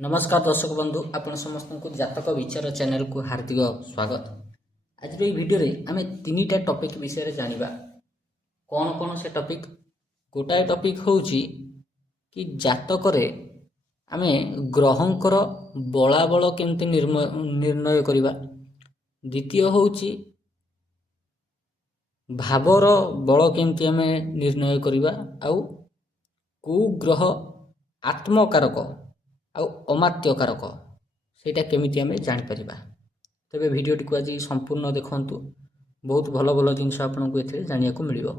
नमस्कार दर्शक बंधु आपण समस्त को जातक विचार चैनल को हार्दिक स्वागत। आज ये वीडियो रे आमे तीनटा टॉपिक विषय रे जानिबा कौन कौन से टॉपिक। गोटाए टॉपिक होउची कि जातक रे आमे ग्रहंकर बलाबल केमती निर्णय करिबा। द्वितीय होउची भावर बल केमती आमे निर्णय करिबा आउ को ग्रह आत्मकारक आउ अमात्य कारक सेटा केमिति आमे जानि परिबा। तबे वीडियोटी को आज संपूर्ण देखंतु, बहुत भल भल जिनस आपनको एथिरे जानिया को मिलिबो।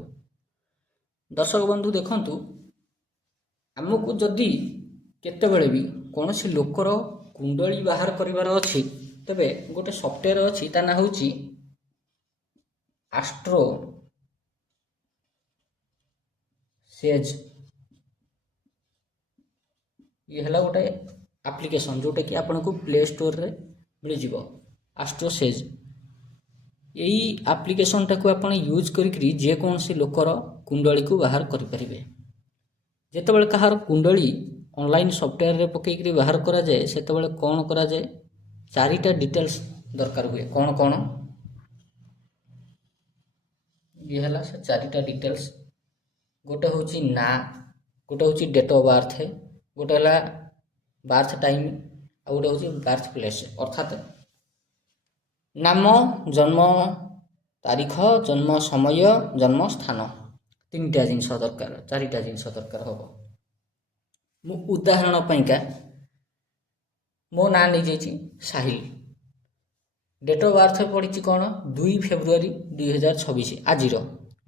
दर्शक बंधु देखंतु, हमकु जदि केतेबेले भी कोनोसी लोकर कुंडली बाहर करिवार अछि तबे गोटे सॉफ्टवेयर अछि ता ना होउची एस्ट्रो सेज। ये हला गोटे एप्लिकेशन जोटा कि आपको प्ले स्टोर रे मिल जिवो एस्ट्रो सेज। यही एप्लिकेशन टाको आपण यूज करी जे कौन सी लोकर कुंडली को बाहर करि परिबे। जेतेबेले कहार कुंडली ऑनलाइन सॉफ्टवेयर रे पकेकरी बाहर करा जाए सेतेबेले कोन करा जाए चारिटा डिटेल्स दरकार हुए। कौन कौन ये हला से चारिटा डिटेल्स। गोटे होची ना, गोटे होची डेट ऑफ बर्थ, गोटे हला बार्थ टाइम आ गोटे होची बार्थ प्लेस अर्थात नाम, जन्म तारीख, जन्म समय, जन्म स्थान। तीनटा जिनस दरकार, चारिटा जिनस दरकार होबो। मु उदाहरण पाइका मो ना नै जेची साहिल, डेट ऑफ बर्थ पड़ी कौन 2 फेब्रुआरी 2026 आजिर।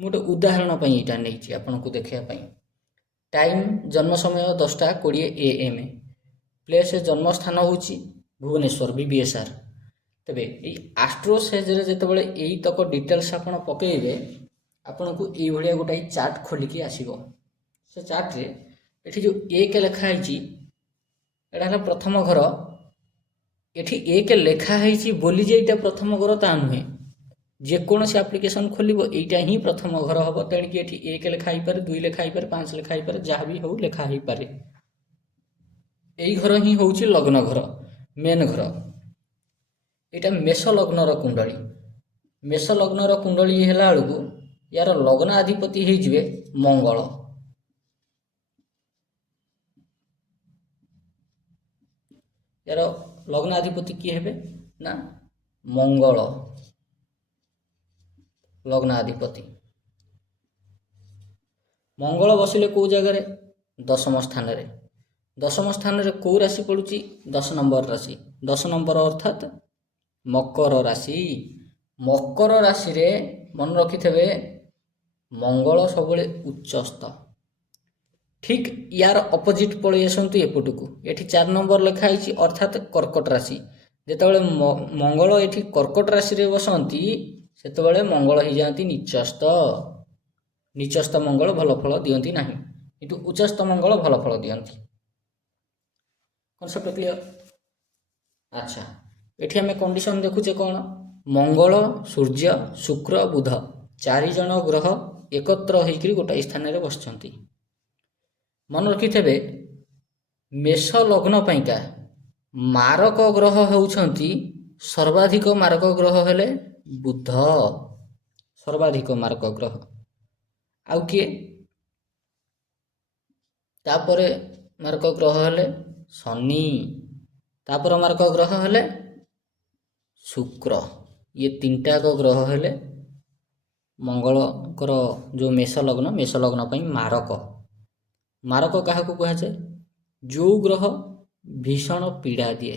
मोटे उदाहरण पाई एटा नैची आपनको देखिया पाई। टाइम जन्म समय 10:20 AM, प्लेस जन्म स्थान होची भुवनेश्वर BBSR। तबे ए एस्ट्रो सेज रे जेतेबेले एई तक डिटेल्स आपण पकेइबे आपनको एई भलिया गोटाई चार्ट खोलिकी आसीबो। से चार्ट रे एठी जो 1 लेखा आइची एटा हला प्रथम घर। एठी 1 लेखा आइची बोली जे एटा प्रथम घर ता नुहे। जे कोन से एप्लिकेशन खोलिबो एटा ही प्रथम घर हबो। तेण कि एठी 1 लेखा आइ पारे, 2 लेखा आइ पारे, 5 लेखा आइ पारे, जहा भी हो लेखा आइ पारे। एई घर ही होउची लग्न घर, मेन घर। एटा मेष लग्न रो कुंडली। मेष लग्न रो कुंडली हेला बेलकु यार लग्न अधिपति हे जिवे मंगल। यार लग्न अधिपति की हेबे ना मंगल लग्न अधिपति। मंगल बसिले को जगह रे 10म स्थान रे। 10म स्थान रे को राशि पड़ुची 10 नंबर राशि। 10 नंबर अर्थात मकर राशि। मकर राशि रे मन रखिथेबे मंगल सबले उच्चस्थ। ठीक यार अपोजिट पळे आसंतु एपटकू। एठी 4 नंबर लिखा आइची अर्थात कर्कट राशि। जेतेबेले मंगल एठी कर्कट राशि रे बसंती सेतेबेले मंगल ही जांती नीचस्थ। नीचस्थ मंगल भल फल दियंती नाही, किंतु उच्चस्थ मंगल भल फल दियंती। Concept clear? अच्छा, एठी हमें कंडीशन देखुचे कौन मंगल, सूर्य, शुक्र, बुध 4 जन ग्रह एकत्र होइकरी गोटाई स्थान रे बसचंती। मन रखिथेबे मेष लग्न पाइका मारक ग्रह होउछंती सर्वाधिक मारक ग्रह हेले बुध। सर्वाधिक मारक ग्रह आउ किए तापरे मारक ग्रह हेले शनि। तापर मारक ग्रह हेले शुक्र। ये 3टा ग्रह हेले मंगल कर जो मेष लग्न पई मारक। मारक काहाकू कहा जाए जो ग्रह भीषण पीड़ा दिए।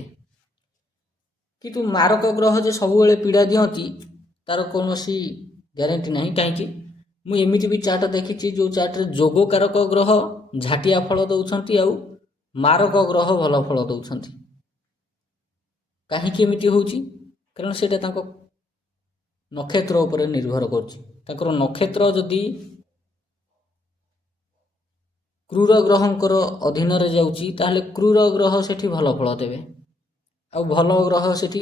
किंतु मारक ग्रह जो सब बेले पीड़ा दियंती तार कोनोसी ग्यारंटी नहीं। काहेकि मु एमिति भी चार्ट देखिछि जो चार्ट रे जोग कारक ग्रह झाटिया फल दउछंती आउ मारक ग्रह भल फल दउछंती। काहेकि एमिति होउची कारण सेटा तांको नक्षत्र ऊपर निर्भर करछि। ताकर नक्षत्र जदि क्रूर ग्रहंकर अधीन रे जाउची ताहले क्रूर ग्रह सेठी भल फल देबे आ भल ग्रह सेठी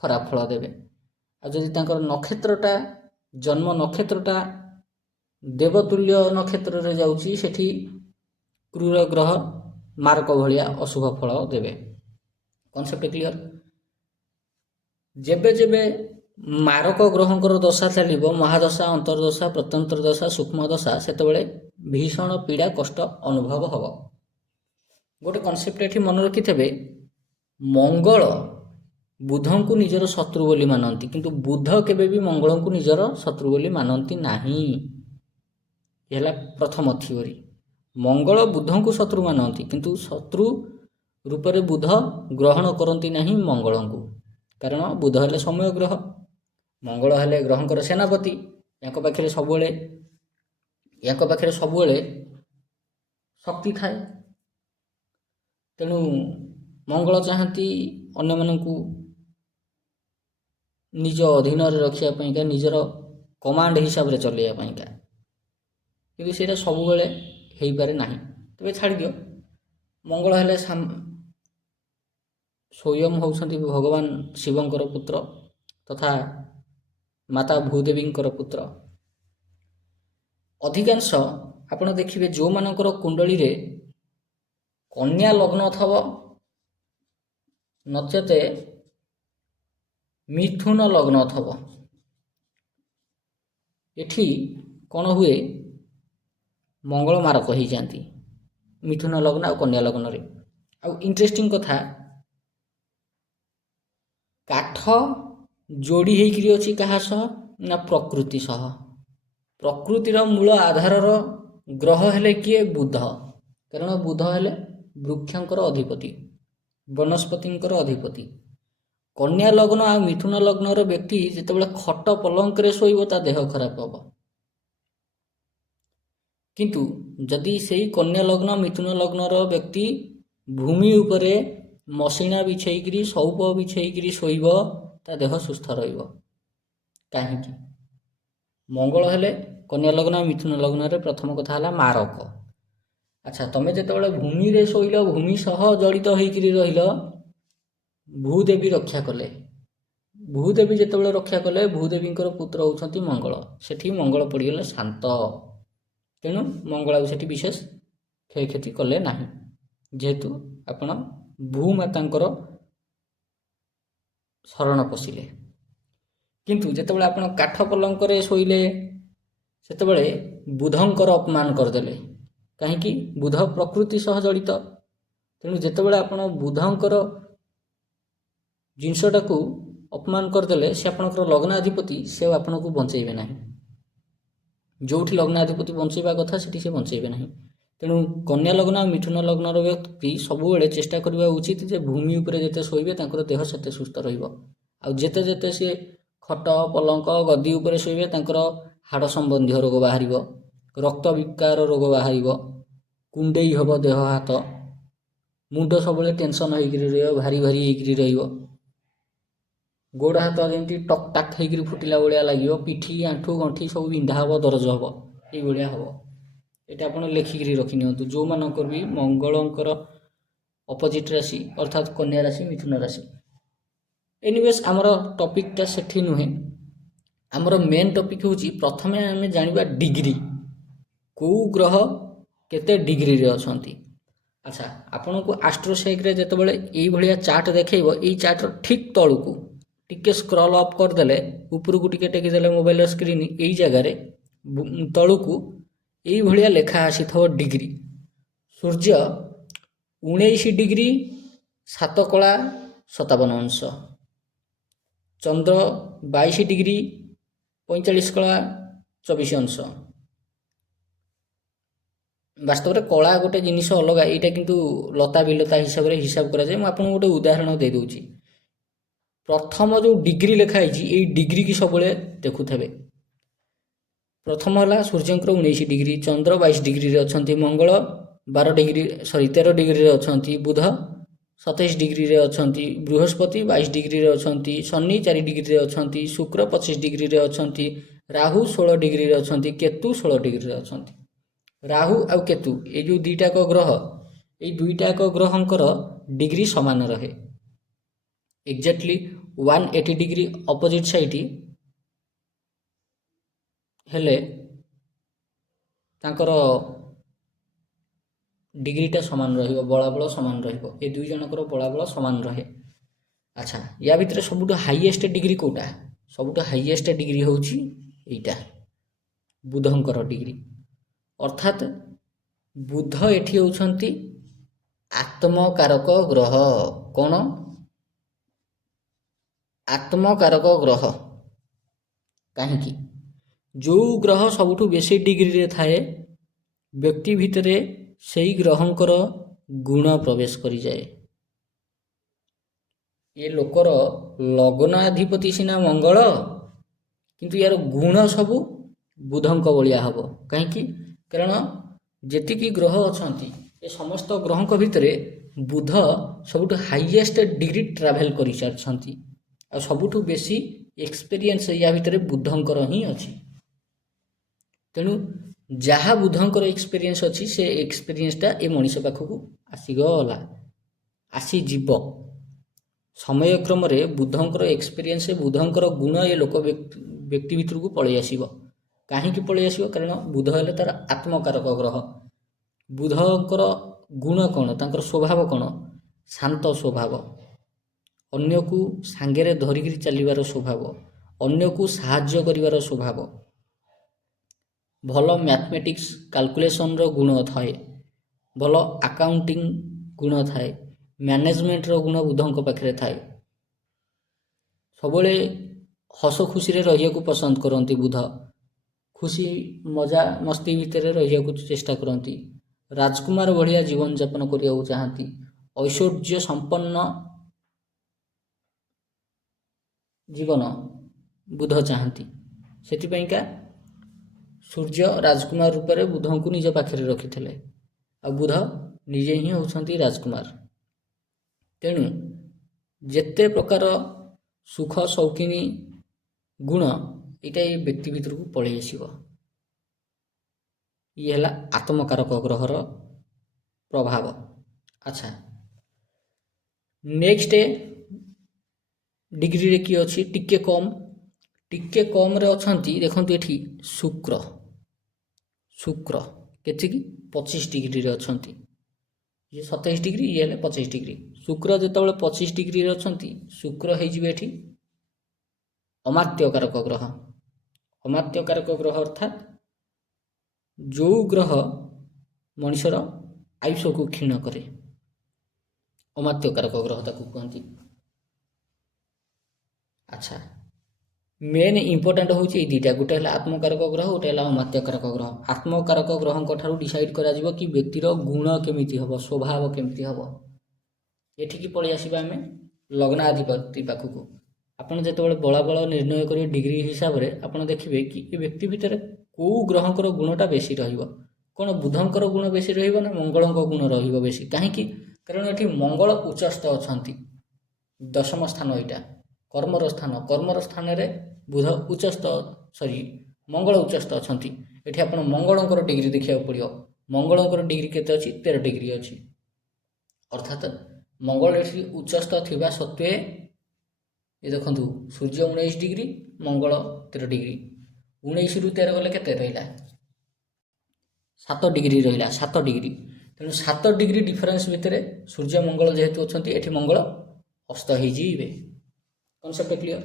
खराब फल देबे। आ जदि तांकर नक्षत्रटा जन्म नक्षत्रटा देवतुल्य नक्षत्र रे जाउची सेठी क्रूर ग्रह मारक भलिया अशुभ फल देबे। Concept clear. जेबे जेबे मारक ग्रहंकर दशा चलिब महादशा अंतर्दशा प्रत्यंतर दशा सूक्ष्म दशा सेतबेले भीषण पीड़ा कष्ट अनुभव हम। गोटे कनसेप्ट ये मन रखिथे मंगल बुध को निजर शत्रु बोली मानती किंतु बुध केबे भी मंगल को निजर शत्रु बोली मानती नहीं। यह प्रथम थियोरी। मंगल बुध को शत्रु मानती किंतु शत्रु रूप से बुध ग्रहण करती नहीं मंगल को, कारण बुध हेले समय ग्रह, मंगल हेले ग्रहंकर सेनापति। या पाखे सबुले शक्ति थाए, तेणु मंगल चाहती अन्य मानकु निज अधीन रखापी निजर कमांड हिसाब से चलैयापी, कि से सब बेले हो पारे ना। तेज छाड़ दियो, मंगल हेले स्वयं होउछंती भगवान शिवंकर पुत्र तथा माता भूदेवींकर पुत्र। अधिकांश आपण देखिए जो मानकर कुंडली रे कन्या लग्न थव नचेते मिथुन लग्न थव, एठी कौन हुए मंगल मारक हो जाती मिथुन लग्न और कन्या लग्न रे। आउ इंटरेस्टिंग कथा, काठ जोड़ी होकरी अच्छी क्या सह ना प्रकृति सह। प्रकृतिर मूल आधार ग्रह हेले किए बुध, कारण बुध हेले वृक्षंकर अधिपति वनस्पतिंकर अधिपति। कन्या लग्न आ मिथुन लग्न व्यक्ति जितेबाला खट पलंक शोइब ता देह खराब हम, किंतु जदि से कन्या लग्न मिथुन लग्न व्यक्ति भूमि उपरे मशीना बिछेकरी सौप बिछेकरी शोइब ता देह सुस्थ रहिबो। कहीं मंगल हेले कन्या लग्न मिथुन लग्न रे प्रथम कथा है मारक। अच्छा, तमें जिते भूमि रे शोइल भूमि सह जड़ित होकरी रहिल, भूदेवी रक्षा कले। भूदेवी जिते रक्षा कले भूदेवी पुत्र होउछंती मंगल, सेठी मंगल पड़गले शांत, तेणु मंगल से विशेष क्षयक्षति कले ना, जेहेतु आपण भूमातांकर शरण पशिले। किंतु जितेबाला आपण काठ पलंक शोइले सेतेबाला बुधंकर अपमान करदेले, कहीं बुध प्रकृति सह जड़ित। तेणु जितेबाला आपण बुधंकर जिनसटा को अपमान करदेले से आपणकर लग्नाधिपति से आपन को बंचेबे ना। जोठी लग्नाधिपति बंचेबा कथा सेठी से बंचेबे ना। तेणु कन्या लग्न और मिथुन लग्न व्यक्ति सबुबले चेष्टा करबा उचित जे भूमि उपरे जेते शोइबे तांकर देह सेते सुस्थ रहिबो। आ जेते जेते से खट पलंक गद्दी उपरे शोइबे तांकर हाड़ संबंधी रोग बाहरिबो, रक्त विकार रोग बाहरिबो, कुंडेई हबो देह हाथ, मुंड सबुले टेंशन होइकरी रहिबो, भारी भारी होइकरी रहिबो, गोड़ हाथ जमी टक टाक होइकरी फुटिला भाया लगे, पिठी आंठू गंठी सब बिंधा हम दरज हम ये हम। ये आप लिखिकी रखि नि जो मानकर भी मंगलंकर अपोजिट राशि अर्थात कन्या राशि मिथुन राशि। एनिवेज आमर टॉपिकटा सेठी नुहे, आमर मेन टॉपिक हूँ प्रथमे आम जाना डिग्री कौ ग्रह केते डिग्री रे अछंती। अच्छा, आपन को एस्ट्रोसाइक रे जते बेले एई भलिया चार्ट देखैबो, एई चार्ट ठीक तळुकू टिके स्क्रॉल अप करदेले उपरकू टिके टेकिदेले मोबाइल स्क्रीन एई जगह रे तळुकू एई भलिया लेखा आसी थो डिग्री। सूर्य 19 डिग्री 7 कला 57 अंश, चंद्र 22 डिग्री 45 कला 24 अंश। वास्तव में कला गोटे जिनिस अलग, यहाँ किंतु लता बिलता हिसाब से हिसाब करा जाए। मुझे गोटे उदाहरण दे दूची। प्रथम जो डिग्री लिखाई ये डिग्री की सब देखुथे। प्रथम है सूर्यंकर 19 डिग्री, चंद्र 22 डिग्री रे अछंती, मंगल 13 डिग्री रे अछंती, बुध 27 डिग्री रे अछंती, बृहस्पति 22 डिग्री रे अछंती, शनि 4 डिग्री रे अछंती, शुक्र 25 डिग्री रे अछंती, राहु 16 डिग्री रे अछंती, केतु 16 डिग्री रे अछंती। राहु और केतु ये जो दुईटाक ग्रह, ये दुईटाक ग्रहंकर डिग्री समान रहे। एक्जाक्टली 180 डिग्री अपोजिट साइड हेले तांकर डिग्रीटा समान रहिबो, बलाबल समान रहिबो। ये दुई जनकर बलाबल समान रहे। ଆଚ୍ଛା, ୟା ଭିତରେ ସବୁଠୁ ହାଇଏଷ୍ଟ ଡିଗ୍ରୀ କେଉଁଟା? ସବୁଠୁ ହାଇଏଷ୍ଟ ଡିଗ୍ରୀ ହେଉଛି ଏଇଟା, ବୁଧଙ୍କର ଡିଗ୍ରୀ। ଅର୍ଥାତ୍ ବୁଧ ଏଠି ହେଉଛନ୍ତି ଆତ୍ମକାରକ ଗ୍ରହ। କ'ଣ? ଆତ୍ମକାରକ ଗ୍ରହ। କାହିଁକି? ଯେଉଁ ଗ୍ରହ ସବୁଠୁ ବେଶୀ ଡିଗ୍ରୀରେ ଥାଏ, ବ୍ୟକ୍ତି ଭିତରେ ସେଇ ଗ୍ରହଙ୍କର ଗୁଣ ପ୍ରବେଶ କରିଯାଏ। ଏ ଲୋକର ଲଗ୍ନାଧିପତି ସିନା ମଙ୍ଗଳ, କିନ୍ତୁ ୟାର ଗୁଣ ସବୁ ବୁଧଙ୍କ ଭଳିଆ ହେବ। କାହିଁକି? କାରଣ ଯେତିକି ଗ୍ରହ ଅଛନ୍ତି ଏ ସମସ୍ତ ଗ୍ରହଙ୍କ ଭିତରେ ବୁଧ ସବୁଠୁ ହାଇଏଷ୍ଟ ଡିଗ୍ରୀ ଟ୍ରାଭେଲ୍ କରିସାରିଛନ୍ତି, ଆଉ ସବୁଠୁ ବେଶୀ ଏକ୍ସପେରିଏନ୍ସ ୟା ଭିତରେ ବୁଧଙ୍କର ହିଁ ଅଛି। ତେଣୁ ଯାହା ବୁଧଙ୍କର ଏକ୍ସପେରିଏନ୍ସ ଅଛି ସେ ଏକ୍ସପେରିଏନ୍ସଟା ଏ ମଣିଷ ପାଖକୁ ଆସିଗଲା, ଆସିଯିବ। ସମୟ କ୍ରମରେ ବୁଧଙ୍କର ଏକ୍ସପେରିଏନ୍ସ, ବୁଧଙ୍କର ଗୁଣ ଏ ଲୋକ ବ୍ୟକ୍ତି ଭିତରକୁ ପଳେଇ ଆସିବ। କାହିଁକି ପଳେଇ ଆସିବ? କାରଣ ବୁଧ ହେଲେ ତାର ଆତ୍ମକାରକ ଗ୍ରହ। ବୁଧଙ୍କର ଗୁଣ କ'ଣ? ତାଙ୍କର ସ୍ୱଭାବ କ'ଣ? ଶାନ୍ତ ସ୍ୱଭାବ, ଅନ୍ୟକୁ ସାଙ୍ଗରେ ଧରିକିରି ଚାଲିବାର ସ୍ୱଭାବ, ଅନ୍ୟକୁ ସାହାଯ୍ୟ କରିବାର ସ୍ୱଭାବ, ଭଲ ମ୍ୟାଥମେଟିକ୍ସ କାଲକୁଲେସନର ଗୁଣ ଥାଏ, ଭଲ ଆକାଉଣ୍ଟିଂ ଗୁଣ ଥାଏ, ମ୍ୟାନେଜମେଣ୍ଟର ଗୁଣ ବୁଧଙ୍କ ପାଖରେ ଥାଏ। ସବୁବେଳେ ହସ ଖୁସିରେ ରହିବାକୁ ପସନ୍ଦ କରନ୍ତି ବୁଧ, ଖୁସି ମଜା ମସ୍ତି ଭିତରେ ରହିବାକୁ ଚେଷ୍ଟା କରନ୍ତି, ରାଜକୁମାର ଭଳିଆ ଜୀବନଯାପନ କରିବାକୁ ଚାହାନ୍ତି, ଐଶ୍ୱର୍ଯ୍ୟ ସମ୍ପନ୍ନ ଜୀବନ ବୁଧ ଚାହାନ୍ତି। ସେଥିପାଇଁକା ସୂର୍ଯ୍ୟ ରାଜକୁମାର ରୂପରେ ବୁଧଙ୍କୁ ନିଜ ପାଖରେ ରଖିଥିଲେ, ଆଉ ବୁଧ ନିଜେ ହିଁ ହେଉଛନ୍ତି ରାଜକୁମାର। ତେଣୁ ଯେତେ ପ୍ରକାର ସୁଖ ସୌକିନୀ ଗୁଣ ଏଇଟା ଏ ବ୍ୟକ୍ତି ଭିତରକୁ ପଳେଇ ଆସିବ। ଇଏ ହେଲା ଆତ୍ମକାରକ ଗ୍ରହର ପ୍ରଭାବ। ଆଚ୍ଛା, ନେକ୍ସଟ ଡିଗ୍ରୀରେ କିଏ ଅଛି? ଟିକେ କମ୍ରେ ଅଛନ୍ତି। ଦେଖନ୍ତୁ ଏଠି ଶୁକ୍ର କେତିକି? 25 ଡିଗ୍ରୀରେ ଅଛନ୍ତି। ଇଏ 27 ଡିଗ୍ରୀ, ଇଏ ହେଲେ 25 ଡିଗ୍ରୀ। ଶୁକ୍ର ଯେତେବେଳେ 25 ଡିଗ୍ରୀରେ ଅଛନ୍ତି, ଶୁକ୍ର ହେଇଯିବେ ଏଠି ଅମାତ୍ୟକାରକ ଗ୍ରହ। ଅମାତ୍ୟକାରକ ଗ୍ରହ ଅର୍ଥାତ୍ ଯେଉଁ ଗ୍ରହ ମଣିଷର ଆୟୁଷକୁ କ୍ଷୀଣ କରେ, ଅମାତ୍ୟକାରକ ଗ୍ରହ ତାକୁ କୁହନ୍ତି। ଆଚ୍ଛା, ମେନ୍ ଇମ୍ପୋର୍ଟାଣ୍ଟ ହେଉଛି ଏଇ ଦୁଇଟା, ଗୋଟେ ହେଲା ଆତ୍ମକାରକ ଗ୍ରହ, ଗୋଟେ ହେଲା ଅମାତ୍ୟକାରକ ଗ୍ରହ। ଆତ୍ମକାରକ ଗ୍ରହଙ୍କ ଠାରୁ ଡିସାଇଡ୍ କରାଯିବ କି ବ୍ୟକ୍ତିର ଗୁଣ କେମିତି ହେବ, ସ୍ୱଭାବ କେମିତି ହେବ। ଏଠିକି ପଳେଇ ଆସିବା ଆମେ ଲଗ୍ନାଧିପତି ପାଖକୁ। ଆପଣ ଯେତେବେଳେ ବଳାବଳ ନିର୍ଣ୍ଣୟ କରିବେ ଡିଗ୍ରୀ ହିସାବରେ, ଆପଣ ଦେଖିବେ କି ଏ ବ୍ୟକ୍ତି ଭିତରେ କେଉଁ ଗ୍ରହଙ୍କର ଗୁଣଟା ବେଶୀ ରହିବ। କ'ଣ ବୁଧଙ୍କର ଗୁଣ ବେଶୀ ରହିବ ନା ମଙ୍ଗଳଙ୍କ ଗୁଣ ରହିବ ବେଶୀ? କାହିଁକି? କାରଣ ଏଠି ମଙ୍ଗଳ ଉଚ୍ଚସ୍ଥ ଅଛନ୍ତି, ଦଶମ ସ୍ଥାନ ଏଇଟା କର୍ମର ସ୍ଥାନ। କର୍ମର ସ୍ଥାନରେ ବୁଧ ମଙ୍ଗଳ ଉଚ୍ଚସ୍ଥ ଅଛନ୍ତି। ଏଠି ଆପଣ ମଙ୍ଗଳଙ୍କର ଡିଗ୍ରୀ ଦେଖିବାକୁ ପଡ଼ିବ। ମଙ୍ଗଳଙ୍କର ଡିଗ୍ରୀ କେତେ ଅଛି? 13 ଡିଗ୍ରୀ ଅଛି। ଅର୍ଥାତ୍ ମଙ୍ଗଳ ଏଠି ଉଚ୍ଚସ୍ଥ ଥିବା ସତ୍ତ୍ୱେ ଏ ଦେଖନ୍ତୁ ସୂର୍ଯ୍ୟ 19 ଡିଗ୍ରୀ, ମଙ୍ଗଳ 13 ଡିଗ୍ରୀ। 19ରୁ 13 ଗଲେ କେତେ ରହିଲା? 7 ଡିଗ୍ରୀ ରହିଲା, 7 ଡିଗ୍ରୀ। ତେଣୁ 7 ଡିଗ୍ରୀ ଡିଫରେନ୍ସ ଭିତରେ ସୂର୍ଯ୍ୟ ମଙ୍ଗଳ ଯେହେତୁ ଅଛନ୍ତି, ଏଠି ମଙ୍ଗଳ ଅସ୍ତ ହେଇଯିବେ। Concept clear?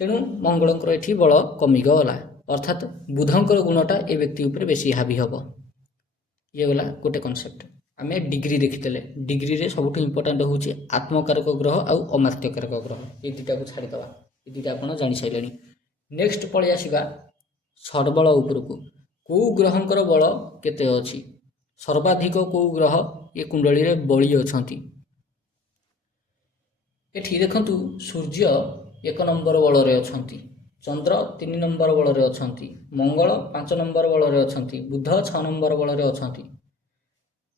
ତେଣୁ ମଙ୍ଗଳଙ୍କର ଏଠି ବଳ କମିଗଲା, ଅର୍ଥାତ୍ ବୁଧଙ୍କର ଗୁଣଟା ଏ ବ୍ୟକ୍ତି ଉପରେ ବେଶୀ ହାବି ହେବ। ଇଏ ଗଲା ଗୋଟେ କନସେପ୍ଟ। ଆମେ ଡିଗ୍ରୀ ଦେଖିଥିଲେ। ଡିଗ୍ରୀରେ ସବୁଠୁ ଇମ୍ପୋର୍ଟାଣ୍ଟ ହେଉଛି ଆତ୍ମକାରକ ଗ୍ରହ ଆଉ ଅମାତ୍ୟକାରକ ଗ୍ରହ। ଏଇ ଦୁଇଟାକୁ ଛାଡ଼ିଦେବା, ଏ ଦୁଇଟା ଆପଣ ଜାଣିସାରିଲେଣି। ନେକ୍ସଟ ପଳେଇ ଆସିବା ଷଡ଼ବଳ ଉପରକୁ। କେଉଁ ଗ୍ରହଙ୍କର ବଳ କେତେ ଅଛି? ସର୍ବାଧିକ କେଉଁ ଗ୍ରହ ଏ କୁଣ୍ଡଳୀରେ ବଳି ଅଛନ୍ତି? ଏଠି ଦେଖନ୍ତୁ ସୂର୍ଯ୍ୟ 1 ନମ୍ବର ବଳରେ ଅଛନ୍ତି, ଚନ୍ଦ୍ର 3 ନମ୍ବର ବଳରେ ଅଛନ୍ତି, ମଙ୍ଗଳ 5 ନମ୍ବର ବଳରେ ଅଛନ୍ତି, ବୁଧ 6 ନମ୍ବର ବଳରେ ଅଛନ୍ତି।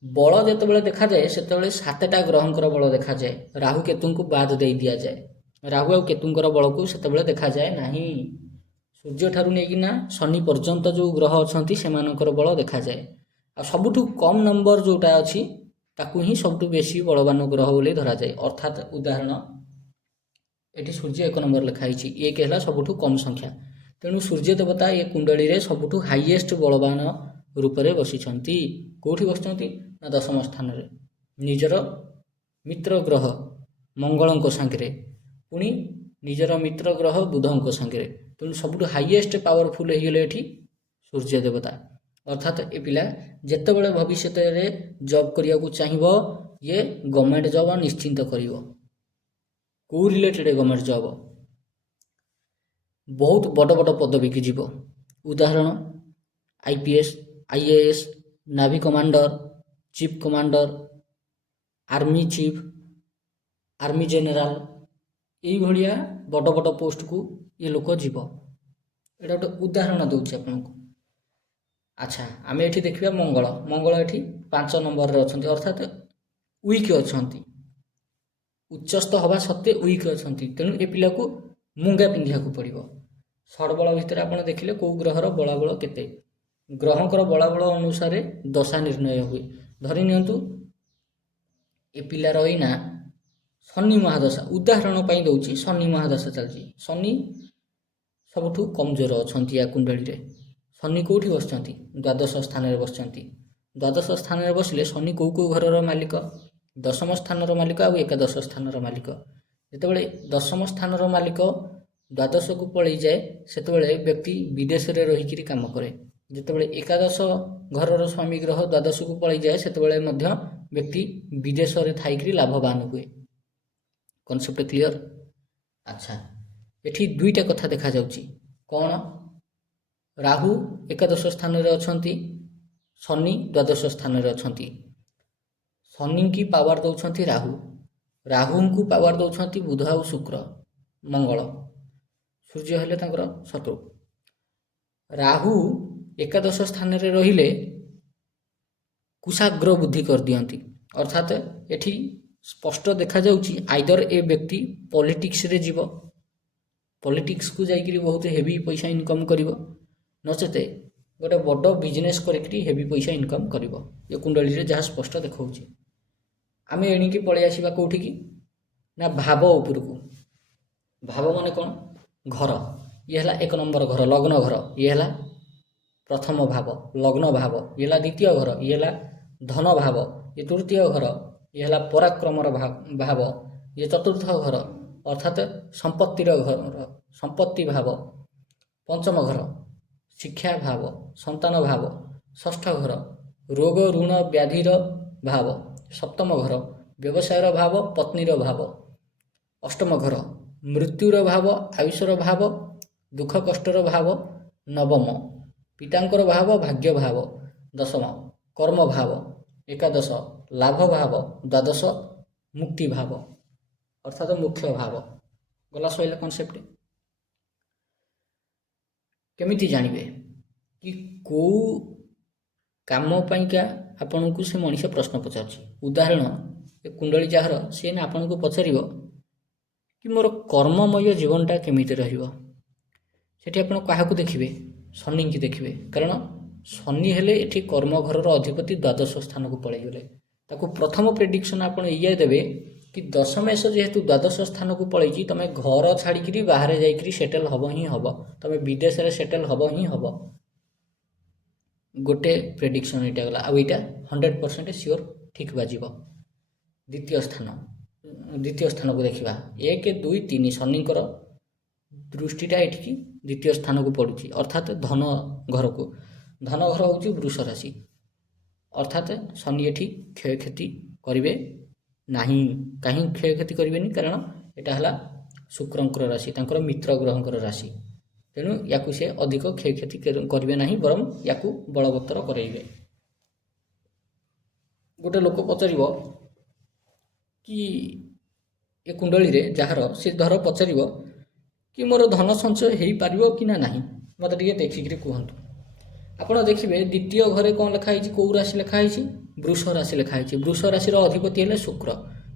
ବଳ ଯେତେବେଳେ ଦେଖାଯାଏ ସେତେବେଳେ 7ଟା ଗ୍ରହଙ୍କର ବଳ ଦେଖାଯାଏ। ରାହୁ କେତୁଙ୍କୁ ବାଦ ଦେଇ ଦିଆଯାଏ। ରାହୁ ଆଉ କେତୁଙ୍କର ବଳକୁ ସେତେବେଳେ ଦେଖାଯାଏ ନାହିଁ। ସୂର୍ଯ୍ୟଠାରୁ ନେଇକିନା ଶନି ପର୍ଯ୍ୟନ୍ତ ଯେଉଁ ଗ୍ରହ ଅଛନ୍ତି ସେମାନଙ୍କର ବଳ ଦେଖାଯାଏ। ଆଉ ସବୁଠୁ କମ୍ ନମ୍ବର ଯେଉଁଟା ଅଛି ତାକୁ ହିଁ ସବୁଠୁ ବେଶୀ ବଳବାନ ଗ୍ରହ ବୋଲି ଧରାଯାଏ। ଅର୍ଥାତ୍ ଉଦାହରଣ ଏଠି ସୂର୍ଯ୍ୟ 1 ନମ୍ବର ଲେଖା ହେଇଛି, 1 ହେଲା ସବୁଠୁ କମ୍ ସଂଖ୍ୟା। ତେଣୁ ସୂର୍ଯ୍ୟ ଦେବତା ଏ କୁଣ୍ଡଳୀରେ ସବୁଠୁ ହାଇଏଷ୍ଟ ବଳବାନ ରୂପରେ ବସିଛନ୍ତି। କେଉଁଠି ବସିଛନ୍ତି? ନା 10ମ ସ୍ଥାନରେ। ନିଜର ମିତ୍ର ଗ୍ରହ ମଙ୍ଗଳଙ୍କ ସାଙ୍ଗରେ, ପୁଣି ନିଜର ମିତ୍ର ଗ୍ରହ ବୁଧଙ୍କ ସାଙ୍ଗରେ। ତେଣୁ ସବୁଠୁ ହାଇଏଷ୍ଟ ପାୱାରଫୁଲ୍ ହେଇଗଲେ ଏଠି ସୂର୍ଯ୍ୟ ଦେବତା। ଅର୍ଥାତ୍ ଏ ପିଲା ଯେତେବେଳେ ଭବିଷ୍ୟତରେ ଜବ୍ କରିବାକୁ ଚାହିଁବ, ଇଏ ଗଭର୍ଣ୍ଣମେଣ୍ଟ ଜବ୍ ନିଶ୍ଚିନ୍ତ କରିବ। କେଉଁ ରିଲେଟେଡ଼ ଗଭର୍ଣ୍ଣମେଣ୍ଟ ଜବ୍? ବହୁତ ବଡ଼ ବଡ଼ ପଦବୀକି ଯିବ। ଉଦାହରଣ IPS, IAS, navy commander, chief commander, army chief, army general, ଏଇଭଳିଆ ବଡ଼ ବଡ଼ ପୋଷ୍ଟକୁ ଏ ଲୋକ ଯିବ। ଏଇଟା ଗୋଟେ ଉଦାହରଣ ଦେଉଛି ଆପଣଙ୍କୁ। ଆଚ୍ଛା, ଆମେ ଏଠି ଦେଖିବା ମଙ୍ଗଳ। ମଙ୍ଗଳ ଏଠି 5 ନମ୍ବରରେ ଅଛନ୍ତି, ଅର୍ଥାତ୍ ୱିକ୍ ଅଛନ୍ତି। ଉଚ୍ଚସ୍ଥ ହେବା ସତ୍ତ୍ୱେ ୱିକ୍ ଅଛନ୍ତି। ତେଣୁ ଏ ପିଲାକୁ ମୁଙ୍ଗା ପିନ୍ଧିବାକୁ ପଡ଼ିବ। ଷଡ଼ବଳ ଭିତରେ ଆପଣ ଦେଖିଲେ କେଉଁ ଗ୍ରହର ବଳାବଳ କେତେ। ଗ୍ରହଙ୍କର ବଳାବଳ ଅନୁସାରେ ଦଶା ନିର୍ଣ୍ଣୟ ହୁଏ। ଧରି ନିଅନ୍ତୁ ଏ ପିଲାର ଏଇନା ଶନି ମହାଦଶା, ଉଦାହରଣ ପାଇଁ ଦେଉଛି, ଶନି ମହାଦଶା ଚାଲିଛି। ଶନି ସବୁଠୁ କମଜୋର ଅଛନ୍ତି ୟା କୁଣ୍ଡଳୀରେ। ଶନି କେଉଁଠି ବସିଛନ୍ତି? ଦ୍ୱାଦଶ ସ୍ଥାନରେ ବସିଛନ୍ତି। ଦ୍ୱାଦଶ ସ୍ଥାନରେ ବସିଲେ ଶନି କେଉଁ କେଉଁ ଘରର ମାଲିକ? ଦଶମ ସ୍ଥାନର ମାଲିକ ଆଉ ଏକାଦଶ ସ୍ଥାନର ମାଲିକ। ଯେତେବେଳେ ଦଶମ ସ୍ଥାନର ମାଲିକ ଦ୍ୱାଦଶକୁ ପଳେଇଯାଏ, ସେତେବେଳେ ବ୍ୟକ୍ତି ବିଦେଶରେ ରହିକିରି କାମ କରେ। ଯେତେବେଳେ ଏକାଦଶ ଘରର ସ୍ୱାମୀ ଗ୍ରହ ଦ୍ୱାଦଶକୁ ପଳେଇଯାଏ, ସେତେବେଳେ ମଧ୍ୟ ବ୍ୟକ୍ତି ବିଦେଶରେ ଥାଇକିରି ଲାଭବାନ ହୁଏ। Concept clear? ଆଚ୍ଛା, ଏଠି ଦୁଇଟା କଥା ଦେଖାଯାଉଛି। କ'ଣ? ରାହୁ ଏକାଦଶ ସ୍ଥାନରେ ଅଛନ୍ତି, ଶନି ଦ୍ୱାଦଶ ସ୍ଥାନରେ ଅଛନ୍ତି। ଶନିକି ପାୱାର ଦେଉଛନ୍ତି ରାହୁ, ରାହୁଙ୍କୁ ପାୱାର ଦେଉଛନ୍ତି ବୁଧ ଆଉ ଶୁକ୍ର, ମଙ୍ଗଳ। ସୂର୍ଯ୍ୟ ହେଲେ ତାଙ୍କର ଶତ୍ରୁ। ରାହୁ ଏକାଦଶ ସ୍ଥାନରେ ରହିଲେ କୁଶାଗ୍ର ବୁଦ୍ଧି କରିଦିଅନ୍ତି। ଅର୍ଥାତ୍ ଏଠି ସ୍ପଷ୍ଟ ଦେଖାଯାଉଛି ଆଇଦର ଏ ବ୍ୟକ୍ତି ପଲିଟିକ୍ସରେ ଯିବ, ପଲିଟିକ୍ସକୁ ଯାଇକରି ବହୁତ ହେଭି ପଇସା ଇନକମ୍ କରିବ, ନଚେତ ଗୋଟେ ବଡ଼ ବିଜନେସ୍ କରିକି ହେଭି ପଇସା ଇନକମ୍ କରିବ। ଏ କୁଣ୍ଡଳୀରେ ଯାହା ସ୍ପଷ୍ଟ ଦେଖାଉଛି। ଆମେ ଏଣିକି ପଳେଇ ଆସିବା କେଉଁଠିକି ନା ଭାବ ଉପରକୁ। ଭାବ ମାନେ କ'ଣ? ଘର। ଇଏ ହେଲା 1 ନମ୍ବର ଘର, ଲଗ୍ନ ଘର। ଇଏ ହେଲା ପ୍ରଥମ ଭାବ, ଲଗ୍ନ ଭାବ। ଇଏ ହେଲା ଦ୍ୱିତୀୟ ଘର, ଇଏ ହେଲା ଧନ ଭାବ। ଇଏ ତୃତୀୟ ଘର, ଇଏ ହେଲା ପରାକ୍ରମର ଭାବ। ଇଏ ଚତୁର୍ଥ ଘର, ଅର୍ଥାତ୍ ସମ୍ପତ୍ତିର ଘର, ସମ୍ପତ୍ତି ଭାବ। ପଞ୍ଚମ ଘର ଶିକ୍ଷା ଭାବ, ସନ୍ତାନ ଭାବ। ଷଷ୍ଠ ଘର ରୋଗ ଋଣ ବ୍ୟାଧିର ଭାବ। ସପ୍ତମ ଘର ବ୍ୟବସାୟର ଭାବ, ପତ୍ନୀର ଭାବ। ଅଷ୍ଟମ ଘର ମୃତ୍ୟୁର ଭାବ, ଆୟୁଷର ଭାବ, ଦୁଃଖ କଷ୍ଟର ଭାବ। ନବମ ପିତାଙ୍କର ଭାବ, ଭାଗ୍ୟ ଭାବ। ଦଶମ କର୍ମ ଭାବ। ଏକାଦଶ ଲାଭ ଭାବ। ଦ୍ୱାଦଶ ମୁକ୍ତି ଭାବ, ଅର୍ଥାତ୍ ମୁଖ୍ୟ ଭାବ। ଗଲା ସଇଲା କନସେପ୍ଟ। କେମିତି ଜାଣିବେ କି କେଉଁ କାମ ପାଇଁକା ଆପଣଙ୍କୁ ସେ ମଣିଷ ପ୍ରଶ୍ନ ପଚାରୁଛି? ଉଦାହରଣ, ଏ କୁଣ୍ଡଳୀ ଯାହାର, ସିଏ ନା ଆପଣଙ୍କୁ ପଚାରିବ କି ମୋର କର୍ମମୟ ଜୀବନଟା କେମିତି ରହିବ। ସେଠି ଆପଣ କାହାକୁ ଦେଖିବେ? ଶନିକି ଦେଖିବେ। କାରଣ ଶନି ହେଲେ ଏଠି କର୍ମଘରର ଅଧିପତି, ଦ୍ୱାଦଶ ସ୍ଥାନକୁ ପଳେଇଗଲେ। ତାକୁ ପ୍ରଥମ ପ୍ରେଡିକ୍ସନ୍ ଆପଣ ଇଏ ଦେବେ କି ଦଶମେଶ ଯେହେତୁ ଦ୍ୱାଦଶ ସ୍ଥାନକୁ ପଳେଇଛି, ତୁମେ ଘର ଛାଡ଼ିକିରି ବାହାରେ ଯାଇକିରି ସେଟେଲ୍ ହେବ ହିଁ ହେବ, ତୁମେ ବିଦେଶରେ ସେଟେଲ୍ ହେବ ହିଁ ହେବ। ଗୋଟେ ପ୍ରେଡିକ୍ସନ୍ ଏଇଟା ଗଲା। ଆଉ ଏଇଟା 100% ସିଓର ଠିକ୍ ବାଜିବ। ଦ୍ୱିତୀୟ ସ୍ଥାନକୁ ଦେଖିବା। 1, 2, 3 ଶନିଙ୍କର ଦୃଷ୍ଟିଟା ଏଠିକି ଦ୍ୱିତୀୟ ସ୍ଥାନକୁ ପଡ଼ୁଛି, ଅର୍ଥାତ୍ ଧନ ଘରକୁ। ଧନ ଘର ହେଉଛି ବୃଷ ରାଶି। ଅର୍ଥାତ୍ ଶନି ଏଠି କ୍ଷୟକ୍ଷତି କରିବେ ନାହିଁ। କାହିଁକି କ୍ଷୟକ୍ଷତି କରିବେନି? କାରଣ ଏଟା ହେଲା ଶୁକ୍ରଙ୍କର ରାଶି, ତାଙ୍କର ମିତ୍ର ଗ୍ରହଙ୍କର ରାଶି। ତେଣୁ ୟାକୁ ସେ ଅଧିକ କ୍ଷୟକ୍ଷତି କରିବେ ନାହିଁ, ବରଂ ୟାକୁ ବଳବତ୍ତର କରାଇବେ। ଗୋଟେ ଲୋକ ପଚାରିବ କି ଏ କୁଣ୍ଡଳୀରେ ଯାହାର, ସେ ଧର ପଚାରିବ କି ମୋର ଧନ ସଞ୍ଚୟ ହେଇପାରିବ କି ନା ନାହିଁ, ମୋତେ ଟିକେ ଦେଖିକିରି କୁହନ୍ତୁ। ଆପଣ ଦେଖିବେ ଦ୍ୱିତୀୟ ଘରେ କ'ଣ ଲେଖା ହେଇଛି, କେଉଁ ରାଶି ଲେଖା ହେଇଛି? ବୃଷ ରାଶି ଲେଖା ହେଇଛି। ବୃଷ ରାଶିର ଅଧିପତି ହେଲେ ଶୁକ୍ର।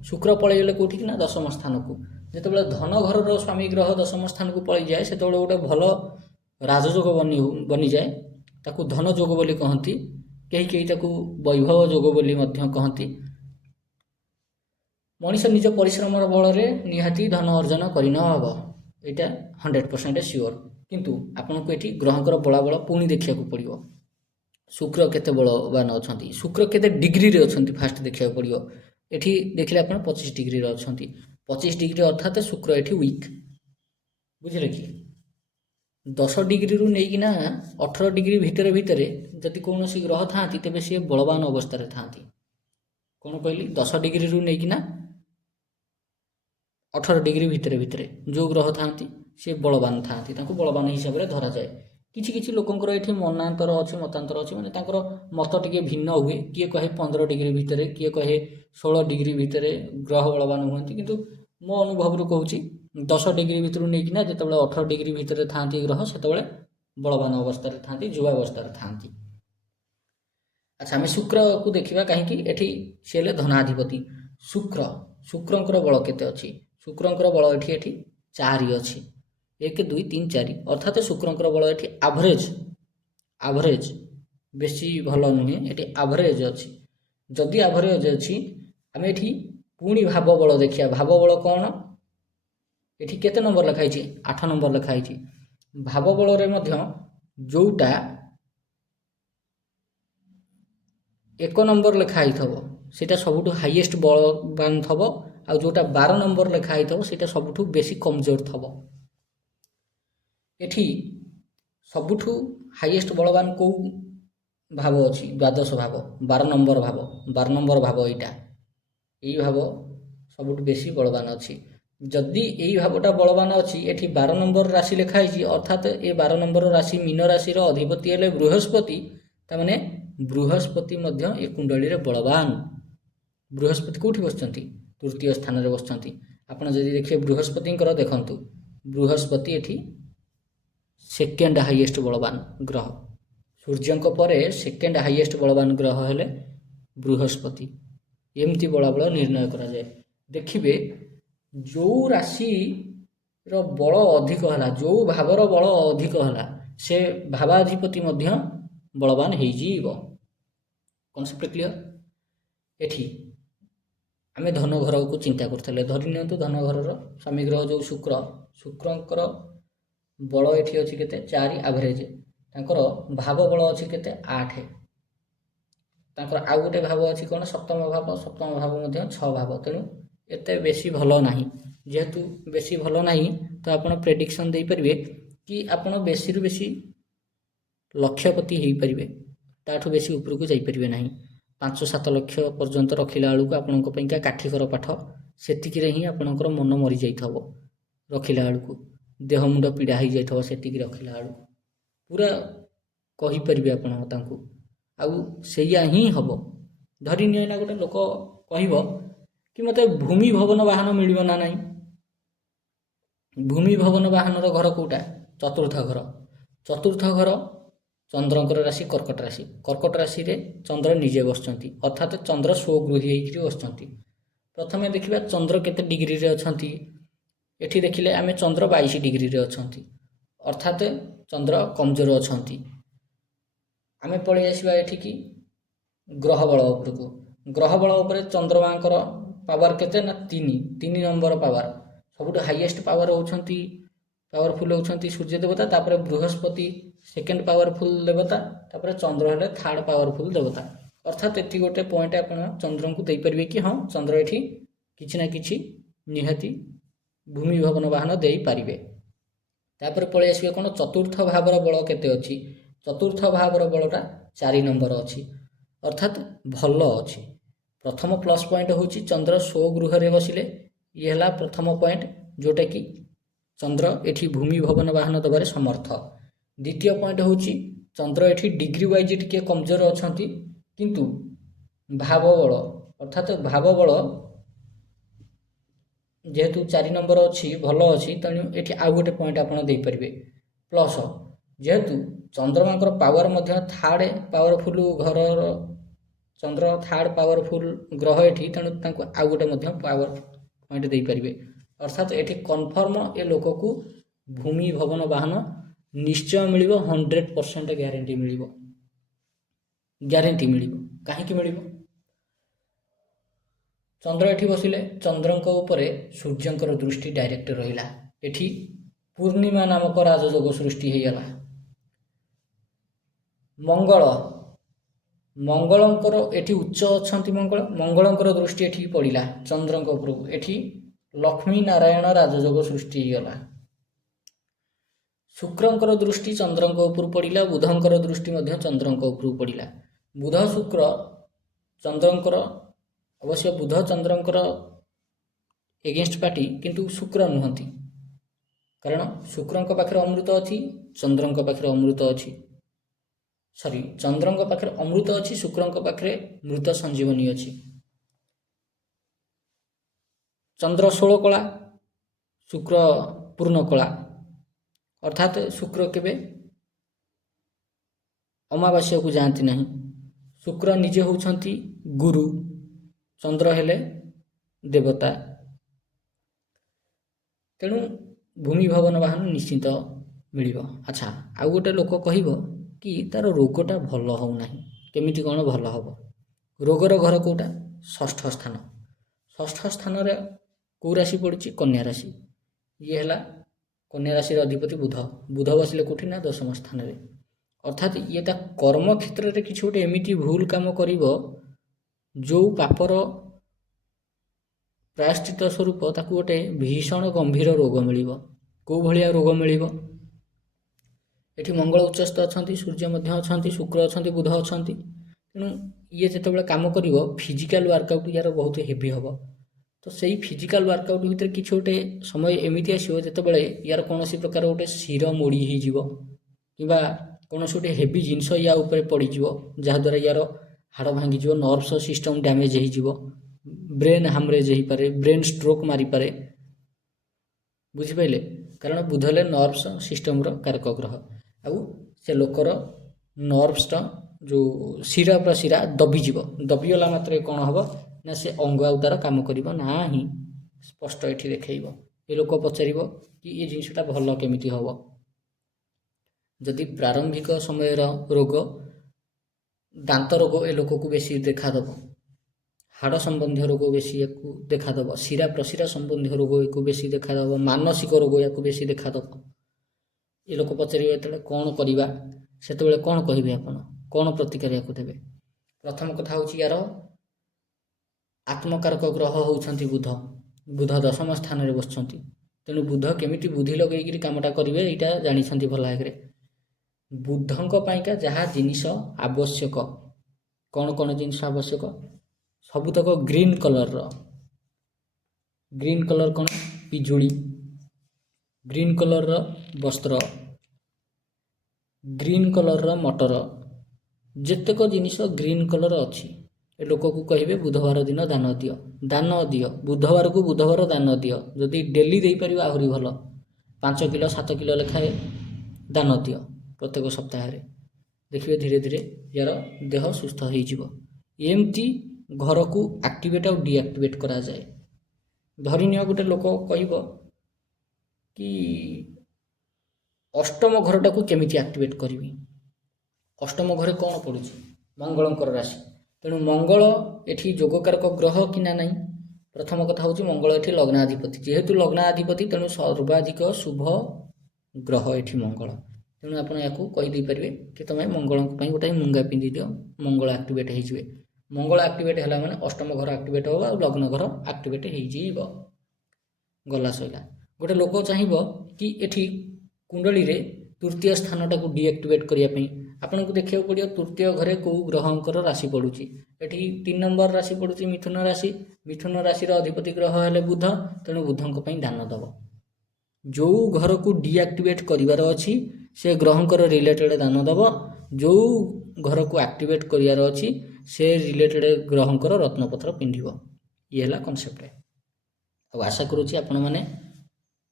ଶୁକ୍ର ପଳେଇଗଲେ କେଉଁଠିକି ନା ଦଶମ ସ୍ଥାନକୁ। ଯେତେବେଳେ ଧନ ଘରର ସ୍ୱାମୀ ଗ୍ରହ ଦଶମ ସ୍ଥାନକୁ ପଳେଇଯାଏ, ସେତେବେଳେ ଗୋଟେ ଭଲ ରାଜଯୋଗ ବନିଯାଏ। ତାକୁ ଧନ ଯୋଗ ବୋଲି କହନ୍ତି, କେହି କେହି ତାକୁ ବୈଭବ ଯୋଗ ବୋଲି ମଧ୍ୟ କହନ୍ତି। ମଣିଷ ନିଜ ପରିଶ୍ରମର ବଳରେ ନିହାତି ଧନ ଅର୍ଜନ କରି ନ ହେବ, ଏଇଟା 100% ସିଓର। କିନ୍ତୁ ଆପଣଙ୍କୁ ଏଠି ଗ୍ରହଙ୍କର ବଳାବଳ ପୁଣି ଦେଖିବାକୁ ପଡ଼ିବ। ଶୁକ୍ର କେତେ ବଳବାନ ଅଛନ୍ତି, ଶୁକ୍ର କେତେ ଡିଗ୍ରୀରେ ଅଛନ୍ତି, ଫାଷ୍ଟ ଦେଖିବାକୁ ପଡ଼ିବ। ଏଠି ଦେଖିଲେ ଆପଣ 25 ଡିଗ୍ରୀରେ ଅଛନ୍ତି। 25 डिग्री अर्थात शुक्र एठी वीक बुझिले कि 10 डिग्री रु नेकिना 18 डिग्री भितर भितर जदि कौनसी ग्रह थांती तेबे सी बलवान अवस्था थांती कौन कहली 10 डिग्री रु नेकिना 18 डिग्री भितर भितर जो ग्रह थांती सी बलवान थांती तांको बलवान हिसाब रे धरा जाए किछि किछि लोकंकर एठी मनांतर अछि मतांतर अछि माने तांकर मत टिके भिन्न हुए किए कहे 15 डिग्री भितर किए कहे 16 डिग्री भितर ग्रह बलवान हुअंती किंतु मो अनुभव रु कहूची 10 डिग्री भितर नेकिना जेतेबेले 18 डिग्री भितर थांती ग्रह सेतेबेले बलवान अवस्था रे थांती जुवा अवस्था रे थांती। अच्छा आम शुक्र को देखा कहीं एठी सी धनाधिपति शुक्र शुक्रंकर बल केते अछि शुक्रंकर बल एठी एठी 4 अछि 1 2 3 4 अर्थात शुक्रंकर बल एठी एवरेज बेसी भल नुहे एठी एवरेज अछि जदि एवरेज अछि आम एठी पुणी भाव बल देखिया भाव बल कौन एठी केते नंबर लिखाई छी 8 नंबर लिखाई छी भाव बल रे मध्य जोटा 1 नंबर लिखाई थबो सेटा सबुठु हाईएस्ट बलवान थबो आ जोटा 12 नंबर लिखाई थबो सेटा सबुठु बेसी कमजोर थबो एठी सबुठु हाईएस्ट बलवान को भाव अछि द्वादश भाव 12 नंबर भाव एटा एई भाव सबुठु बेसी बलवान अछि जदि एई भावटा बलवान अछि एठी 12 नंबर राशि लिखाई छी अर्थात ए 12 नंबर राशि मीन राशि रो अधिपति हेले बृहस्पति ता माने बृहस्पति मध्य ए कुंडली रे बलवान बृहस्पति कोठी बसचंती तृतीय स्थान रे बसचंती आपण जदि देखिए बृहस्पति देखंतु बृहस्पति एठी सेकेंड हाईएस्ट बलवान ग्रह सूर्यंक परे सेकेंड हाईएस्ट बलवान ग्रह हेले बृहस्पति एमती बलाबल निर्णय करा जाए देखिबे जो राशि रो बल अधिक हला जो भावर बल अधिक हला से भावाधिपति मध्य बलवान हो कनसेप्ट क्लियर एठी आमे धन घर को चिंता करथले धरि नियंतु धन घर रो स्वामी ग्रह जो शुक्रंकर बल एठी अछि केते 4 एवरेज तांकर भाव बल अछि केते 8 तांकर आ गोटे भाव अछि कोन सप्तम भाव मध्ये 6 भाव तेनु एते बेसी भलो नाही जेहेतु बेसी भलो नाही तो आपण प्रेडिक्शन दे परिबे कि आपण बेसी रु बेसी लक्षपति हो पारे ताठू बेसी ऊपर को जापरें ना 5-7 लक्ष पर्यंत रखिला बेलू आपण काठिकर पाठ से ही आपणकर मन मरी जाइथबो रखिला बेलू देह मुंड पीड़ा हो जाइथबो सेतिकी रखिला बेलू पूरा कहि परिबे आपण तांकू आउ सेया ही हबो धरि नियना गोटे लोक कहबो कि मते भूमि भवन वाहन मिलिबो ना नाही भूमि भवन वाहन रो घर कोटा चतुर्थ घर चंद्रंकर राशि कर्कट राशि रे चंद्र निजे बसचंती अर्थात चंद्र स्वगृही होइकरी बसचंती प्रथमे देखिबा चंद्र केते डिग्री रे अछंती एठी देखिले आमे चंद्र 22 डिग्री रे अछंती अर्थात चंद्र कमजोर अछंती आमे पळे आसीबा एठी की ग्रह बल उपरे चंद्रमांकर पावर केते ना 3 नंबर पावर सबुठ हाईएस्ट पावर होछंती पावरफुल होछंती सूर्य देवता तापर बृहस्पति सेकेंड पावरफुल देवता तापर चंद्र हेले थर्ड पावरफुल देवता अर्थात एटी गोटे पॉइंट आपण चंद्र को दे परिबे कि हां चंद्र एठी किछि ना किछि निहाती भूमि भवन वाहन दे पारिबे तापर पळे आसीबे कोन चतुर्थ भावर बल केते अछि चतुर्थ भावर बलटा 4 नंबर अछि अर्थात भलो अछि प्रथम प्लस पॉइंट होछि चंद्र स्वगृह रे बसिले ये हला प्रथम पॉइंट जोटा कि चंद्र एठी भूमि भवन वाहन दबारे समर्थ द्वितीय पॉइंट होछि चंद्र एठी डिग्री वाइज टिके कमजोर अछंती किंतु भाव बल अर्थात भाव बल जेहेतु 4 नंबर अछि भलो अछि तनु एठी आ गोटे पॉइंट आपण दे परिबे प्लस जेहेतु चंद्रमांकर पावर मध्य थर्ड पावरफुल घर चंद्र थर्ड पावरफुल ग्रह एठी तनु तांको आ गोटे मध्य पावर पॉइंट दे परिबे अर्थात एठी कन्फर्म ए लोक को भूमि भवन वाहन निश्चय मिलिबो 100% ग्यारंटी मिलिबो काहे कि मिलिबो चंद्र एठी बसिले चंद्रंक उपरे सूर्यंकर दृष्टि डायरेक्ट रहिला एठी पूर्णिमा नामक राजयोग सृष्टि हेयला मंगलंकर एठी उच्च अछंती मंगलंकर दृष्टि एठी पड़िला चंद्रंक उपरକୁ एठी ଲକ୍ଷ୍ମୀ ନାରାୟଣ ରାଜଯୋଗ ସୃଷ୍ଟି ହେଇଗଲା। ଶୁକ୍ରଙ୍କର ଦୃଷ୍ଟି ଚନ୍ଦ୍ରଙ୍କ ଉପରୁ ପଡ଼ିଲା, ବୁଧଙ୍କର ଦୃଷ୍ଟି ମଧ୍ୟ ଚନ୍ଦ୍ରଙ୍କ ଉପରୁ ପଡ଼ିଲା। ବୁଧ ଶୁକ୍ର ଚନ୍ଦ୍ରଙ୍କର, ଅବଶ୍ୟ ବୁଧ ଚନ୍ଦ୍ରଙ୍କର ଏଗେନଷ୍ଟ ପାର୍ଟି, କିନ୍ତୁ ଶୁକ୍ର ନୁହନ୍ତି, କାରଣ ଶୁକ୍ରଙ୍କ ପାଖରେ ଅମୃତ ଅଛି, ଚନ୍ଦ୍ରଙ୍କ ପାଖରେ ଅମୃତ ଅଛି, ଚନ୍ଦ୍ରଙ୍କ ପାଖରେ ଅମୃତ ଅଛି, ଶୁକ୍ରଙ୍କ ପାଖରେ ମୃତ ସଞ୍ଜୀବନୀ ଅଛି। ଚନ୍ଦ୍ର 16 କଳା, ଶୁକ୍ର ପୂର୍ଣ୍ଣ କଳା, ଅର୍ଥାତ୍ ଶୁକ୍ର କେବେ ଅମାବାସ୍ୟାକୁ ଯାଆନ୍ତି ନାହିଁ। ଶୁକ୍ର ନିଜେ ହେଉଛନ୍ତି ଗୁରୁ, ଚନ୍ଦ୍ର ହେଲେ ଦେବତା। ତେଣୁ ଭୂମି ଭବନ ବାହନ ନିଶ୍ଚିତ ମିଳିବ। ଆଚ୍ଛା, ଆଉ ଗୋଟେ ଲୋକ କହିବ କି ତାର ରୋଗଟା ଭଲ ହେଉନାହିଁ, କେମିତି କ'ଣ ଭଲ ହେବ? ରୋଗର ଘର କେଉଁଟା? ଷଷ୍ଠ ସ୍ଥାନ। ଷଷ୍ଠ ସ୍ଥାନରେ କେଉଁ ରାଶି ପଡ଼ୁଛି? କନ୍ୟା ରାଶି। ଇଏ ହେଲା କନ୍ୟା ରାଶିର ଅଧିପତି ବୁଧ। ବୁଧ ବସିଲେ କେଉଁଠି? ନା ଦଶମ ସ୍ଥାନରେ। ଅର୍ଥାତ୍ ଇଏ ତା କର୍ମ କ୍ଷେତ୍ରରେ କିଛି ଗୋଟେ ଏମିତି ଭୁଲ କାମ କରିବ ଯେଉଁ ପାପର ପ୍ରାୟଶ୍ଚିତ ସ୍ୱରୂପ ତାକୁ ଗୋଟେ ଭୀଷଣ ଗମ୍ଭୀର ରୋଗ ମିଳିବ। କେଉଁ ଭଳିଆ ରୋଗ ମିଳିବ? ଏଠି ମଙ୍ଗଳ ଉଚ୍ଚସ୍ଥ ଅଛନ୍ତି, ସୂର୍ଯ୍ୟ ମଧ୍ୟ ଅଛନ୍ତି, ଶୁକ୍ର ଅଛନ୍ତି, ବୁଧ ଅଛନ୍ତି। ତେଣୁ ଇଏ ଯେତେବେଳେ କାମ କରିବ ଫିଜିକାଲ ୱାର୍କଆଉଟ୍ ୟାର ବହୁତ ହେଭି ହେବ। ତ ସେଇ ଫିଜିକାଲ ୱାର୍କଆଉଟ୍ ଭିତରେ କିଛି ଗୋଟେ ସମୟ ଏମିତି ଆସିବ ଯେତେବେଳେ ୟାର କୌଣସି ପ୍ରକାର ଗୋଟେ ଶିର ମୋଡ଼ି ହେଇଯିବ କିମ୍ବା କୌଣସି ଗୋଟେ ହେଭି ଜିନିଷ ୟା ଉପରେ ପଡ଼ିଯିବ, ଯାହାଦ୍ୱାରା ୟାର ହାଡ଼ ଭାଙ୍ଗିଯିବ, ନର୍ଭସ ସିଷ୍ଟମ ଡ୍ୟାମେଜ ହେଇଯିବ, ବ୍ରେନ୍ ହାମରେଜ ହେଇପାରେ, ବ୍ରେନ୍ ଷ୍ଟ୍ରୋକ୍ ମାରିପାରେ। ବୁଝିପାରିଲେ? କାରଣ ବୁଧ ହେଲେ ନର୍ଭସ ସିଷ୍ଟମର କାରକ ଗ୍ରହ। ଆଉ ସେ ଲୋକର ନର୍ଭସଟା ଯେଉଁ ଶିରା ପ୍ରଶିରା ଦବିଯିବ। ଦବିଗଲା ମାତ୍ରେ କ'ଣ ହେବ ନା ସେ ଅଙ୍ଗ ଆଉ ତାର କାମ କରିବ ନାହିଁ, ସ୍ପଷ୍ଟ ଏଠି ଦେଖେଇବ। ଏ ଲୋକ ପଚାରିବ କି ଏ ଜିନିଷଟା ଭଲ କେମିତି ହେବ? ଯଦି ପ୍ରାରମ୍ଭିକ ସମୟର ରୋଗ, ଦାନ୍ତ ରୋଗ ଏ ଲୋକକୁ ବେଶୀ ଦେଖାଦେବ, ହାଡ଼ ସମ୍ବନ୍ଧୀୟ ରୋଗ ବେଶୀ ୟାକୁ ଦେଖାଦେବ, ଶିରା ପ୍ରଶିରା ସମ୍ବନ୍ଧୀୟ ରୋଗ ୟାକୁ ବେଶୀ ଦେଖାଦେବ, ମାନସିକ ରୋଗ ୟାକୁ ବେଶୀ ଦେଖାଦେବ। ଏ ଲୋକ ପଚାରିବେ ଯେତେବେଳେ କ'ଣ କରିବା, ସେତେବେଳେ କ'ଣ କହିବେ ଆପଣ? କ'ଣ ପ୍ରତିକ୍ରିୟା ୟାକୁ ଦେବେ? ପ୍ରଥମ କଥା ହେଉଛି ୟାର ଆତ୍ମକାରକ ଗ୍ରହ ହେଉଛନ୍ତି ବୁଧ। ବୁଧ ଦଶମ ସ୍ଥାନରେ ବସିଛନ୍ତି। ତେଣୁ ବୁଧ କେମିତି ବୁଦ୍ଧି ଲଗେଇକିରି କାମଟା କରିବେ ଏଇଟା ଜାଣିଛନ୍ତି ଭଲ ଭାବରେ। ବୁଧଙ୍କ ପାଇଁକା ଯାହା ଜିନିଷ ଆବଶ୍ୟକ, କ'ଣ କ'ଣ ଜିନିଷ ଆବଶ୍ୟକ? ସବୁତକ ଗ୍ରୀନ୍ କଲର୍ର। ଗ୍ରୀନ୍ କଲର୍ କ'ଣ? ପିଜୁଳି, ଗ୍ରୀନ୍ କଲର୍ର ବସ୍ତ୍ର, ଗ୍ରୀନ୍ କଲର୍ର ମଟର, ଯେତେକ ଜିନିଷ ଗ୍ରୀନ୍ କଲର୍ ଅଛି ଏ ଲୋକକୁ କହିବେ ବୁଧବାର ଦିନ ଦାନ ଦିଅ। ଦାନ ଦିଅ, ବୁଧବାରକୁ ବୁଧବାର ଦାନ ଦିଅ। ଯଦି ଡେଲି ଦେଇପାରିବ ଆହୁରି ଭଲ। 5 କିଲୋ 7 କିଲୋ ଲେଖାଏଁ ଦାନ ଦିଅ ପ୍ରତ୍ୟେକ ସପ୍ତାହରେ। ଦେଖିବେ ଧୀରେ ଧୀରେ ୟାର ଦେହ ସୁସ୍ଥ ହେଇଯିବ। ଏମିତି ଘରକୁ ଆକ୍ଟିଭେଟ୍ ଆଉ ଡିଆକ୍ଟିଭେଟ୍ କରାଯାଏ। ଧରିନିଅ ଗୋଟେ ଲୋକ କହିବ କି ଅଷ୍ଟମ ଘରଟାକୁ କେମିତି ଆକ୍ଟିଭେଟ୍ କରିବି? ଅଷ୍ଟମ ଘରେ କ'ଣ ପଡ଼ୁଛି? ମଙ୍ଗଳଙ୍କର ରାଶି। ତେଣୁ ମଙ୍ଗଳ ଏଠି ଯୋଗକାରକ ଗ୍ରହ କି ନା ନାହିଁ? ପ୍ରଥମ କଥା ହେଉଛି ମଙ୍ଗଳ ଏଠି ଲଗ୍ନାଧିପତି। ଯେହେତୁ ଲଗ୍ନାଧିପତି ତେଣୁ ସର୍ବାଧିକ ଶୁଭ ଗ୍ରହ ଏଠି ମଙ୍ଗଳ। ତେଣୁ ଆପଣ ୟାକୁ କହିଦେଇପାରିବେ କି ତୁମେ ମଙ୍ଗଳଙ୍କ ପାଇଁ ଗୋଟେ ମୁଙ୍ଗା ପିନ୍ଧି ଦିଅ, ମଙ୍ଗଳ ଆକ୍ଟିଭେଟ୍ ହେଇଯିବେ। ମଙ୍ଗଳ ଆକ୍ଟିଭେଟ୍ ହେଲା ମାନେ ଅଷ୍ଟମ ଘର ଆକ୍ଟିଭେଟ୍ ହେବ ଆଉ ଲଗ୍ନ ଘର ଆକ୍ଟିଭେଟ୍ ହେଇଯିବ। ଗଲା ସଇଲା। ଗୋଟେ ଲୋକ ଚାହିଁବ କି ଏଠି କୁଣ୍ଡଳୀରେ ତୃତୀୟ ସ୍ଥାନଟାକୁ ଡିଆକ୍ଟିଭେଟ୍ କରିବା ପାଇଁ ଆପଣଙ୍କୁ ଦେଖିବାକୁ ପଡ଼ିବ ତୃତୀୟ ଘରେ କେଉଁ ଗ୍ରହଙ୍କର ରାଶି ପଡ଼ୁଛି। ଏଠି 3 ନମ୍ବର ରାଶି ପଡ଼ୁଛି ମିଥୁନ ରାଶି। ମିଥୁନ ରାଶିର ଅଧିପତି ଗ୍ରହ ହେଲେ ବୁଧ। ତେଣୁ ବୁଧଙ୍କ ପାଇଁ ଦାନ ଦେବ। ଯେଉଁ ଘରକୁ ଡିଆକ୍ଟିଭେଟ୍ କରିବାର ଅଛି ସେ ଗ୍ରହଙ୍କର ରିଲେଟେଡ଼୍ ଦାନ ଦେବ। ଯେଉଁ ଘରକୁ ଆକ୍ଟିଭେଟ୍ କରିବାର ଅଛି ସେ ରିଲେଟେଡ଼୍ ଗ୍ରହଙ୍କର ରତ୍ନପତ୍ର ପିନ୍ଧିବ। ଇଏ ହେଲା କନସେପ୍ଟ। ଆଉ ଆଶା କରୁଛି ଆପଣମାନେ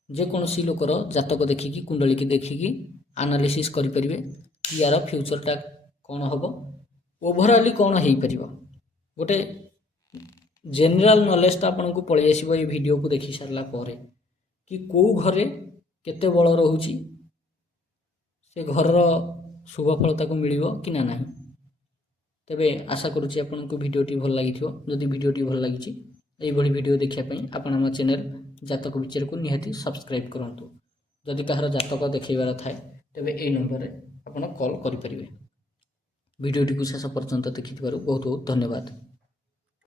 ଯେକୌଣସି ଲୋକର ଜାତକ ଦେଖିକି କୁଣ୍ଡଳୀକି ଦେଖିକି ଆନାଲିସିସ୍ କରିପାରିବେ କି ୟାର ଫ୍ୟୁଚରଟା କ'ଣ ହେବ, ଓଭରାଲି କ'ଣ ହେଇପାରିବ। ଗୋଟେ ଜେନେରାଲ ନଲେଜଟା ଆପଣଙ୍କୁ ପଳେଇ ଆସିବ ଏଇ ଭିଡ଼ିଓକୁ ଦେଖି ସାରିଲା ପରେ କି କେଉଁ ଘରେ କେତେ ବଳ ରହୁଛି, ସେ ଘରର ଶୁଭ ଫଳ ତାକୁ ମିଳିବ କି ନା ନାହିଁ। ତେବେ ଆଶା କରୁଛି ଆପଣଙ୍କୁ ଭିଡ଼ିଓଟି ଭଲ ଲାଗିଥିବ। ଯଦି ଭିଡ଼ିଓଟି ଭଲ ଲାଗିଛି ଏଇଭଳି ଭିଡ଼ିଓ ଦେଖିବା ପାଇଁ ଆପଣ ଆମ ଚ୍ୟାନେଲ୍ ଜାତକ ବିଚାରକୁ ନିହାତି ସବସ୍କ୍ରାଇବ୍ କରନ୍ତୁ। ଯଦି କାହାର ଜାତକ ଦେଖାଇବାର ଥାଏ ତେବେ ଏଇ ନମ୍ବରରେ ଆପଣ କଲ୍ କରିପାରିବେ। ଭିଡ଼ିଓଟିକୁ ଶେଷ ପର୍ଯ୍ୟନ୍ତ ଦେଖିଥିବାରୁ ବହୁତ ବହୁତ ଧନ୍ୟବାଦ।